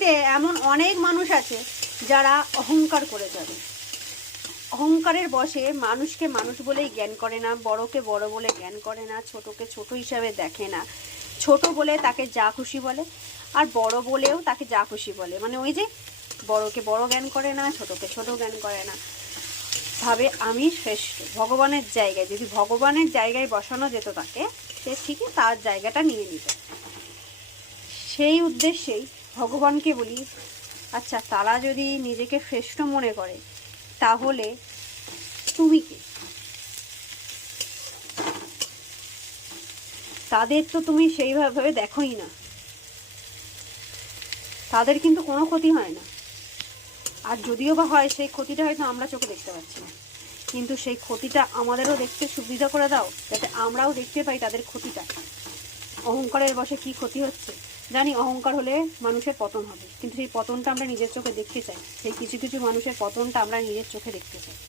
পৃথিবীতে এমন অনেক মানুষ আছে যারা অহংকার করে যাবে। অহংকারের বশে মানুষকে মানুষ বলেই জ্ঞান করে না, বড়কে বড় বলে জ্ঞান করে না, ছোটকে ছোট হিসাবে দেখে না। ছোট বলে তাকে যা খুশি বলে, আর বড় বলেও তাকে যা খুশি বলে। মানে ওই যে বড়কে বড় জ্ঞান করে না, ছোটকে ছোট জ্ঞান করে না, ভাবে আমি শ্রেষ্ঠ। ভগবানের জায়গায়, যদি ভগবানের জায়গায় বসানো যেত তাকে, সে ঠিকই তার জায়গাটা নিয়ে নিত। সেই উদ্দেশ্যেই ভগবানকে বলি, আচ্ছা তারা যদি নিজেকে শ্রেষ্ঠ মনে করে তাহলে তুমি কে? তাদের তো তুমি সেইভাবে দেখোই না, তাদের কিন্তু কোনো ক্ষতি হয় না। আর যদিও বা হয়, সেই ক্ষতিটা হয়তো আমরা চোখে দেখতে পাচ্ছি না, কিন্তু সেই ক্ষতিটা আমাদেরও দেখতে সুবিধা করে দাও, যাতে আমরাও দেখতে পাই তাদের ক্ষতিটা। অহংকারের বশে কি ক্ষতি হচ্ছে জানি। অহংকার হলে মানুষের পতন হবে, কিন্তু সেই পতনটা আমরা নিজের চোখে দেখতে চাই। সেই কিছু কিছু মানুষের পতনটা আমরা নিজের চোখে দেখতে চাই।